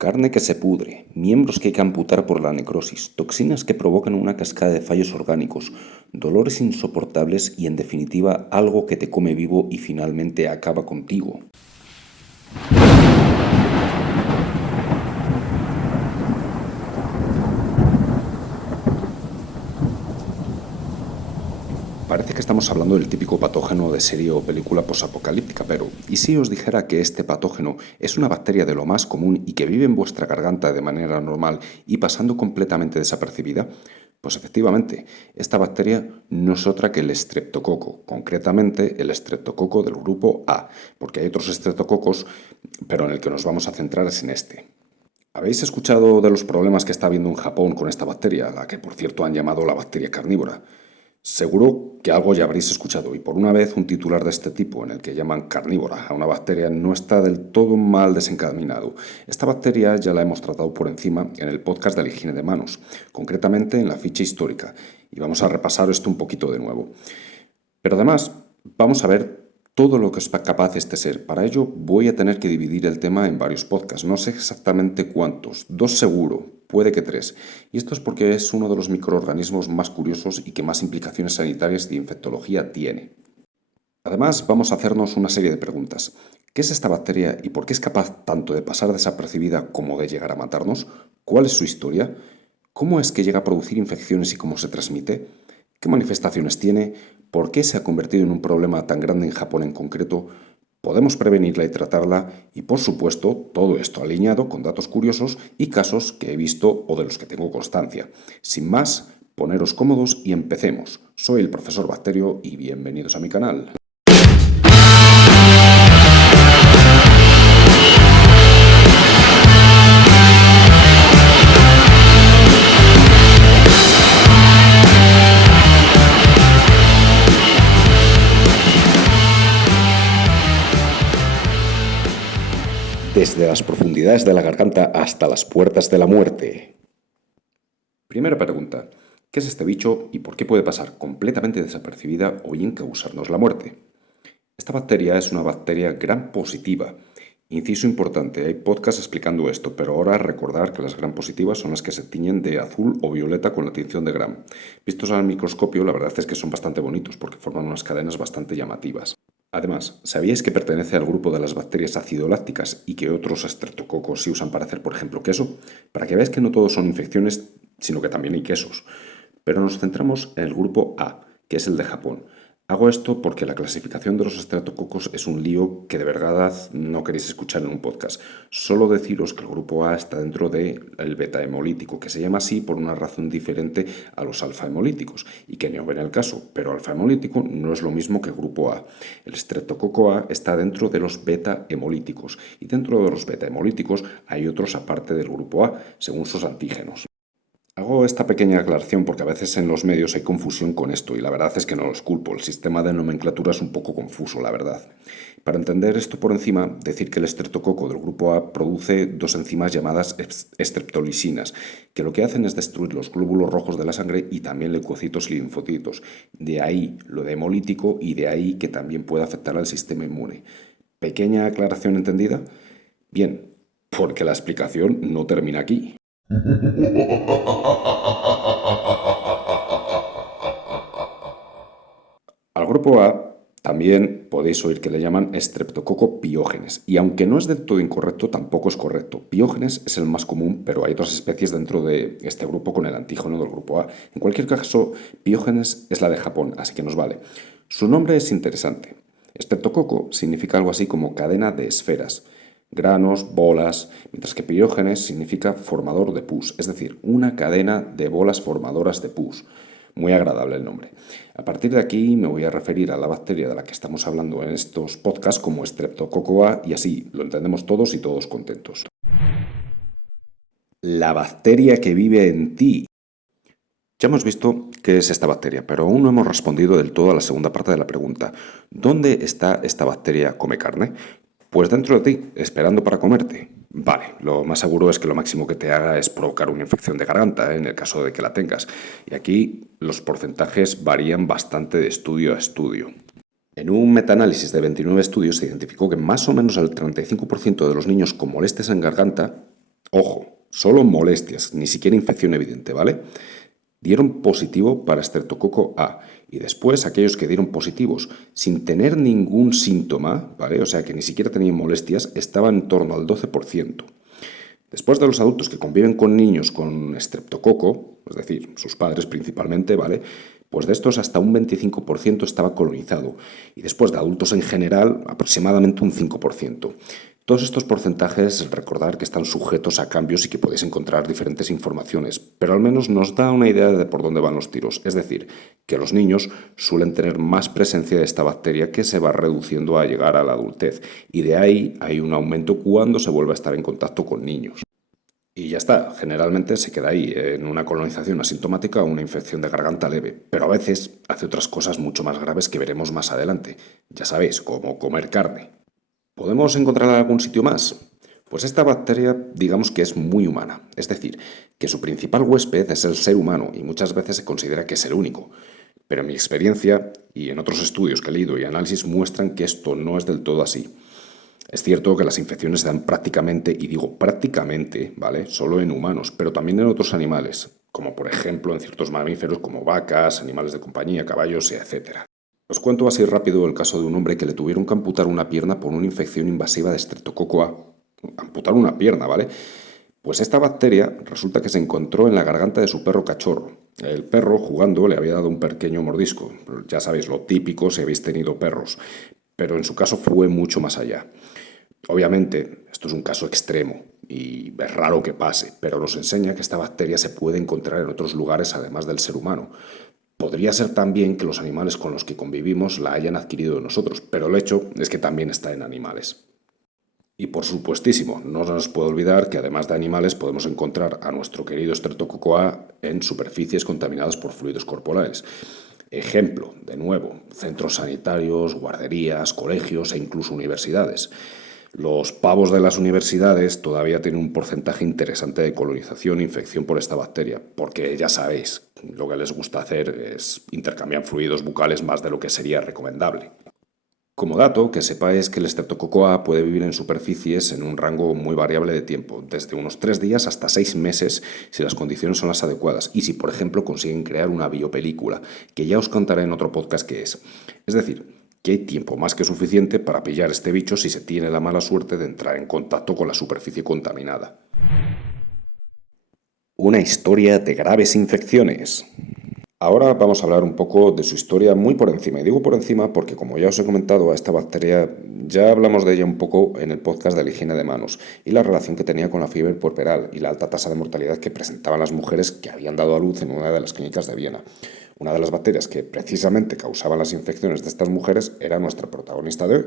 Carne que se pudre, miembros que hay que amputar por la necrosis, toxinas que provocan una cascada de fallos orgánicos, dolores insoportables y en definitiva algo que te come vivo y finalmente acaba contigo. Parece que estamos hablando del típico patógeno de serie o película posapocalíptica, pero ¿y si os dijera que este patógeno es una bacteria de lo más común y que vive en vuestra garganta de manera normal y pasando completamente desapercibida? Pues efectivamente, esta bacteria no es otra que el estreptococo, concretamente el estreptococo del grupo A, porque hay otros estreptococos, pero en el que nos vamos a centrar es en este. ¿Habéis escuchado de los problemas que está habiendo en Japón con esta bacteria, la que por cierto han llamado la bacteria carnívora? Seguro que algo ya habréis escuchado y por una vez un titular de este tipo en el que llaman carnívora a una bacteria no está del todo mal desencaminado. Esta bacteria ya la hemos tratado por encima en el podcast de la higiene de manos, concretamente en la ficha histórica, y vamos a repasar esto un poquito de nuevo. Pero además vamos a ver todo lo que es capaz este ser. Para ello voy a tener que dividir el tema en varios podcasts. No sé exactamente cuántos, 2 seguro, puede que 3. Y esto es porque es uno de los microorganismos más curiosos y que más implicaciones sanitarias de infectología tiene. Además, vamos a hacernos una serie de preguntas. ¿Qué es esta bacteria y por qué es capaz tanto de pasar desapercibida como de llegar a matarnos? ¿Cuál es su historia? ¿Cómo es que llega a producir infecciones y cómo se transmite? ¿Qué manifestaciones tiene? ¿Por qué se ha convertido en un problema tan grande en Japón en concreto? ¿Podemos prevenirla y tratarla? Y por supuesto, todo esto alineado con datos curiosos y casos que he visto o de los que tengo constancia. Sin más, poneros cómodos y empecemos. Soy el profesor Bacterio y bienvenidos a mi canal. Desde las profundidades de la garganta hasta las puertas de la muerte. Primera pregunta. ¿Qué es este bicho y por qué puede pasar completamente desapercibida o bien causarnos la muerte? Esta bacteria es una bacteria gram positiva. Inciso importante, hay podcasts explicando esto, pero ahora recordar que las gram positivas son las que se tiñen de azul o violeta con la tinción de gram. Vistos al microscopio, la verdad es que son bastante bonitos porque forman unas cadenas bastante llamativas. Además, ¿sabíais que pertenece al grupo de las bacterias acidolácticas y que otros estreptococos se usan para hacer, por ejemplo, queso? Para que veáis que no todos son infecciones, sino que también hay quesos. Pero nos centramos en el grupo A, que es el de Japón. Hago esto porque la clasificación de los estreptococos es un lío que de verdad no queréis escuchar en un podcast. Solo deciros que el grupo A está dentro del beta hemolítico, que se llama así por una razón diferente a los alfa hemolíticos, y que no viene al caso, pero alfa hemolítico no es lo mismo que grupo A. El estreptococo A está dentro de los beta hemolíticos, y dentro de los beta hemolíticos hay otros aparte del grupo A, según sus antígenos. Hago esta pequeña aclaración porque a veces en los medios hay confusión con esto y la verdad es que no los culpo. El sistema de nomenclatura es un poco confuso, la verdad. Para entender esto por encima, decir que el estreptococo del grupo A produce dos enzimas llamadas estreptolisinas, que lo que hacen es destruir los glóbulos rojos de la sangre y también leucocitos y linfocitos. De ahí lo de hemolítico y de ahí que también puede afectar al sistema inmune. ¿Pequeña aclaración entendida? Bien, porque la explicación no termina aquí. Al grupo A también podéis oír que le llaman Streptococcus pyogenes, y aunque no es del todo incorrecto, tampoco es correcto. Pyogenes es el más común, pero hay otras especies dentro de este grupo con el antígeno del grupo A. En cualquier caso, Pyogenes es la de Japón, así que nos vale. Su nombre es interesante. Streptococo significa algo así como cadena de esferas, granos, bolas, mientras que Pyogenes significa formador de pus, es decir, una cadena de bolas formadoras de pus. Muy agradable el nombre. A partir de aquí me voy a referir a la bacteria de la que estamos hablando en estos podcasts como Streptococcus A y así lo entendemos todos y todos contentos. La bacteria que vive en ti. Ya hemos visto qué es esta bacteria, pero aún no hemos respondido del todo a la segunda parte de la pregunta. ¿Dónde está esta bacteria come carne? Pues dentro de ti, esperando para comerte. Vale, lo más seguro es que lo máximo que te haga es provocar una infección de garganta, en el caso de que la tengas. Y aquí los porcentajes varían bastante de estudio a estudio. En un metaanálisis de 29 estudios se identificó que más o menos el 35% de los niños con molestias en garganta Ojo, solo molestias, ni siquiera infección evidente, ¿vale? Dieron positivo para Streptococo A y después aquellos que dieron positivos sin tener ningún síntoma, ¿vale? O sea que ni siquiera tenían molestias, estaban en torno al 12%. Después de los adultos que conviven con niños con estreptococo, es decir, sus padres principalmente, ¿vale? Pues de estos hasta un 25% estaba colonizado y después de adultos en general aproximadamente un 5%. Todos estos porcentajes, recordar que están sujetos a cambios y que podéis encontrar diferentes informaciones, pero al menos nos da una idea de por dónde van los tiros. Es decir, que los niños suelen tener más presencia de esta bacteria que se va reduciendo a llegar a la adultez y de ahí hay un aumento cuando se vuelve a estar en contacto con niños. Y ya está, generalmente se queda ahí, en una colonización asintomática o una infección de garganta leve, pero a veces hace otras cosas mucho más graves que veremos más adelante. Ya sabéis, como comer carne. ¿Podemos encontrarla en algún sitio más? Pues esta bacteria digamos que es muy humana, es decir, que su principal huésped es el ser humano y muchas veces se considera que es el único. Pero en mi experiencia y en otros estudios que he leído y análisis muestran que esto no es del todo así. Es cierto que las infecciones se dan prácticamente, y digo prácticamente, ¿vale? Solo en humanos, pero también en otros animales, como por ejemplo en ciertos mamíferos como vacas, animales de compañía, caballos, etc. Os cuento así rápido el caso de un hombre que le tuvieron que amputar una pierna por una infección invasiva de Streptococo A. Amputar una pierna, ¿vale? Pues esta bacteria resulta que se encontró en la garganta de su perro cachorro. El perro, jugando, le había dado un pequeño mordisco. Ya sabéis, lo típico si habéis tenido perros. Pero en su caso fue mucho más allá. Obviamente, esto es un caso extremo y es raro que pase, pero nos enseña que esta bacteria se puede encontrar en otros lugares además del ser humano. Podría ser también que los animales con los que convivimos la hayan adquirido de nosotros, pero el hecho es que también está en animales. Y por supuestísimo, no nos puede olvidar que además de animales podemos encontrar a nuestro querido Streptococo A en superficies contaminadas por fluidos corporales. Ejemplo, de nuevo, centros sanitarios, guarderías, colegios e incluso universidades. Los pavos de las universidades todavía tienen un porcentaje interesante de colonización e infección por esta bacteria, porque ya sabéis, lo que les gusta hacer es intercambiar fluidos bucales más de lo que sería recomendable. Como dato, que sepáis que el Streptococo A puede vivir en superficies en un rango muy variable de tiempo, desde unos 3 días hasta 6 meses si las condiciones son las adecuadas y si, por ejemplo, consiguen crear una biopelícula, que ya os contaré en otro podcast qué es. Es decir, que hay tiempo más que suficiente para pillar este bicho si se tiene la mala suerte de entrar en contacto con la superficie contaminada. Una historia de graves infecciones. Ahora vamos a hablar un poco de su historia muy por encima. Y digo por encima porque, como ya os he comentado, a esta bacteria ya hablamos de ella un poco en el podcast de la higiene de manos y la relación que tenía con la fiebre puerperal y la alta tasa de mortalidad que presentaban las mujeres que habían dado a luz en una de las clínicas de Viena. Una de las bacterias que precisamente causaban las infecciones de estas mujeres era nuestra protagonista de hoy.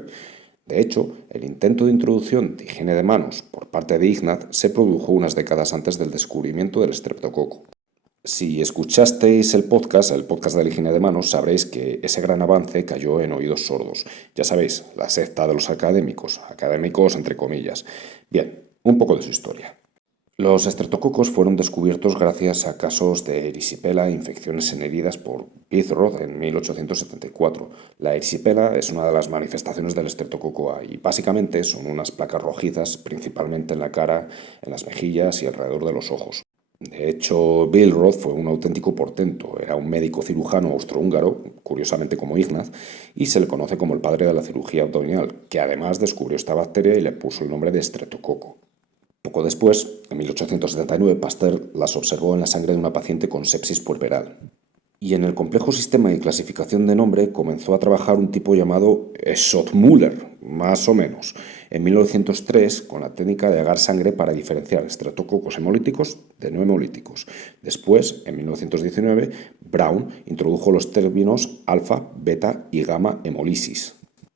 De hecho, el intento de introducción de higiene de manos por parte de Ignaz se produjo unas décadas antes del descubrimiento del estreptococo. Si escuchasteis el podcast de la higiene de manos, sabréis que ese gran avance cayó en oídos sordos. Ya sabéis, la secta de los académicos entre comillas. Bien, un poco de su historia. Los estreptococos fueron descubiertos gracias a casos de erisipela e infecciones en heridas por Blythe en 1874. La erisipela es una de las manifestaciones del estreptococo A y básicamente son unas placas rojizas principalmente en la cara, en las mejillas y alrededor de los ojos. De hecho, Billroth fue un auténtico portento. Era un médico cirujano austrohúngaro, curiosamente como Ignaz, y se le conoce como el padre de la cirugía abdominal, que además descubrió esta bacteria y le puso el nombre de estreptococo. Poco después, en 1879, Pasteur las observó en la sangre de una paciente con sepsis puerperal. Y en el complejo sistema de clasificación de nombre comenzó a trabajar un tipo llamado Schott-Müller, más o menos, en 1903 con la técnica de agar sangre para diferenciar estreptococos hemolíticos de no hemolíticos. Después, en 1919, Brown introdujo los términos alfa, beta y gamma hemolisis.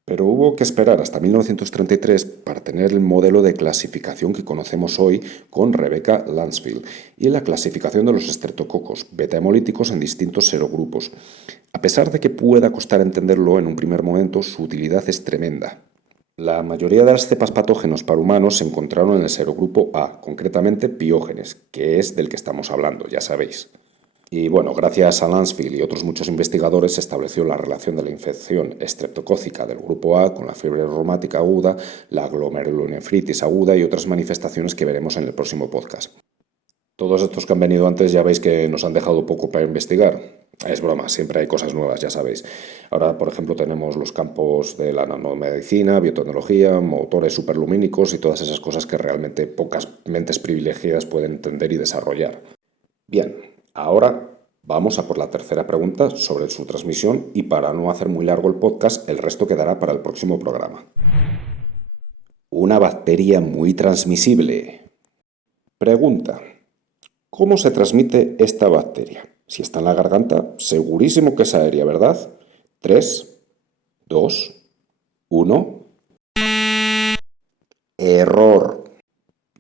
Pero hubo que esperar hasta 1933 para tener el modelo de clasificación que conocemos hoy con Rebecca Lancefield y la clasificación de los estreptococos beta-hemolíticos en distintos serogrupos. A pesar de que pueda costar entenderlo en un primer momento, su utilidad es tremenda. La mayoría de las cepas patógenos para humanos se encontraron en el serogrupo A, concretamente Piógenes, que es del que estamos hablando, ya sabéis. Y bueno, gracias a Lansfield y otros muchos investigadores se estableció la relación de la infección estreptocócica del grupo A con la fiebre reumática aguda, la glomerulonefritis aguda y otras manifestaciones que veremos en el próximo podcast. Todos estos que han venido antes ya veis que nos han dejado poco para investigar. Es broma, siempre hay cosas nuevas, ya sabéis. Ahora, por ejemplo, tenemos los campos de la nanomedicina, biotecnología, motores superlumínicos y todas esas cosas que realmente pocas mentes privilegiadas pueden entender y desarrollar. Bien, ahora vamos a por la tercera pregunta sobre su transmisión y para no hacer muy largo el podcast, el resto quedará para el próximo programa. Una bacteria muy transmisible. Pregunta. ¿Cómo se transmite esta bacteria? Si está en la garganta, segurísimo que es aérea, ¿verdad? 3, 2, 1. Error.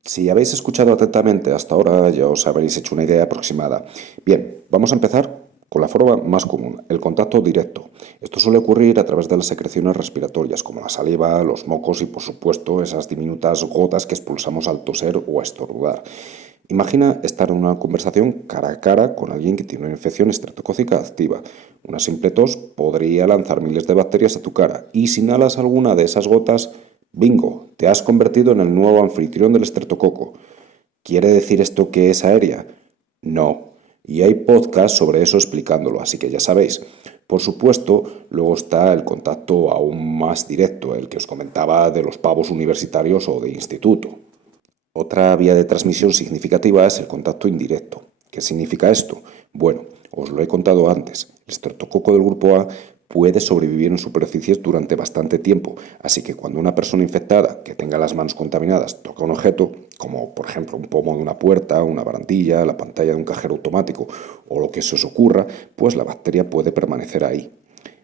Si habéis escuchado atentamente hasta ahora, ya os habréis hecho una idea aproximada. Bien, vamos a empezar con la forma más común, el contacto directo. Esto suele ocurrir a través de las secreciones respiratorias, como la saliva, los mocos y, por supuesto, esas diminutas gotas que expulsamos al toser o a estornudar. Imagina estar en una conversación cara a cara con alguien que tiene una infección estreptocócica activa. Una simple tos podría lanzar miles de bacterias a tu cara y si inhalas alguna de esas gotas, bingo, te has convertido en el nuevo anfitrión del estreptococo. ¿Quiere decir esto que es aérea? No. Y hay podcast sobre eso explicándolo, así que ya sabéis. Por supuesto, luego está el contacto aún más directo, el que os comentaba de los pavos universitarios o de instituto. Otra vía de transmisión significativa es el contacto indirecto. ¿Qué significa esto? Bueno, os lo he contado antes. El estreptococo del grupo A puede sobrevivir en superficies durante bastante tiempo, así que cuando una persona infectada que tenga las manos contaminadas toca un objeto, como por ejemplo un pomo de una puerta, una barandilla, la pantalla de un cajero automático o lo que se os ocurra, pues la bacteria puede permanecer ahí.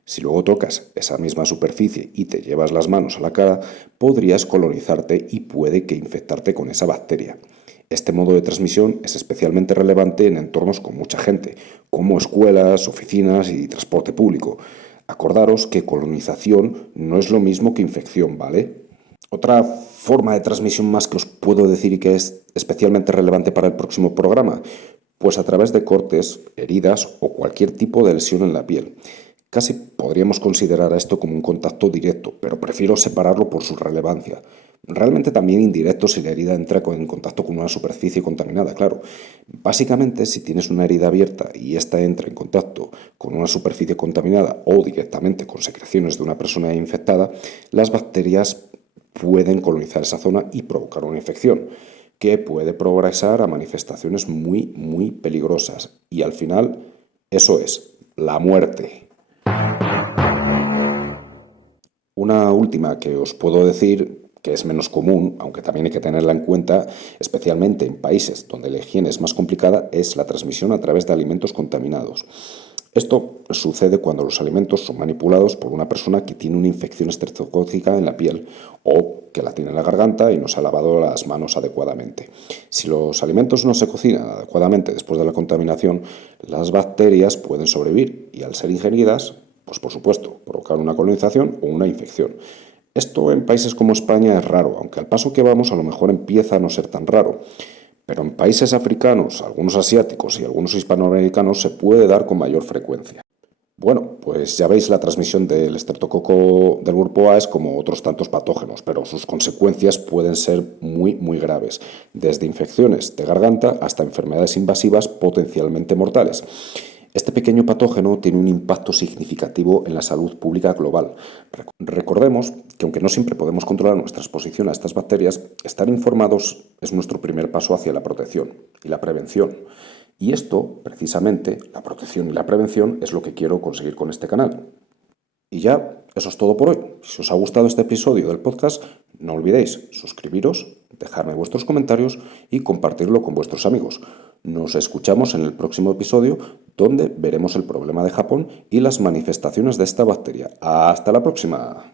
Si luego tocas esa misma superficie y te llevas las manos a la cara, podrías colonizarte y puede que infectarte con esa bacteria. Este modo de transmisión es especialmente relevante en entornos con mucha gente, como escuelas, oficinas y transporte público. Acordaros que colonización no es lo mismo que infección, ¿vale? Otra forma de transmisión más que os puedo decir y que es especialmente relevante para el próximo programa, pues a través de cortes, heridas o cualquier tipo de lesión en la piel. Casi podríamos considerar a esto como un contacto directo, pero prefiero separarlo por su relevancia. Realmente también indirecto si la herida entra en contacto con una superficie contaminada, claro. Básicamente, si tienes una herida abierta y ésta entra en contacto con una superficie contaminada o directamente con secreciones de una persona infectada, las bacterias pueden colonizar esa zona y provocar una infección, que puede progresar a manifestaciones muy peligrosas. Y al final, eso es, la muerte. Una última que os puedo decir, que es menos común, aunque también hay que tenerla en cuenta, especialmente en países donde la higiene es más complicada, es la transmisión a través de alimentos contaminados. Esto sucede cuando los alimentos son manipulados por una persona que tiene una infección estreptocócica en la piel o que la tiene en la garganta y no se ha lavado las manos adecuadamente. Si los alimentos no se cocinan adecuadamente después de la contaminación, las bacterias pueden sobrevivir y al ser ingeridas, pues por supuesto, provocar una colonización o una infección. Esto en países como España es raro, aunque al paso que vamos a lo mejor empieza a no ser tan raro. Pero en países africanos, algunos asiáticos y algunos hispanoamericanos se puede dar con mayor frecuencia. Bueno, pues ya veis, la transmisión del estreptococo del grupo A es como otros tantos patógenos, pero sus consecuencias pueden ser muy graves, desde infecciones de garganta hasta enfermedades invasivas potencialmente mortales. Este pequeño patógeno tiene un impacto significativo en la salud pública global. Recordemos que aunque no siempre podemos controlar nuestra exposición a estas bacterias, estar informados es nuestro primer paso hacia la protección y la prevención. Y esto, precisamente, la protección y la prevención, es lo que quiero conseguir con este canal. Y ya, eso es todo por hoy. Si os ha gustado este episodio del podcast, no olvidéis suscribiros, dejarme vuestros comentarios y compartirlo con vuestros amigos. Nos escuchamos en el próximo episodio donde veremos el problema de Japón y las manifestaciones de esta bacteria. ¡Hasta la próxima!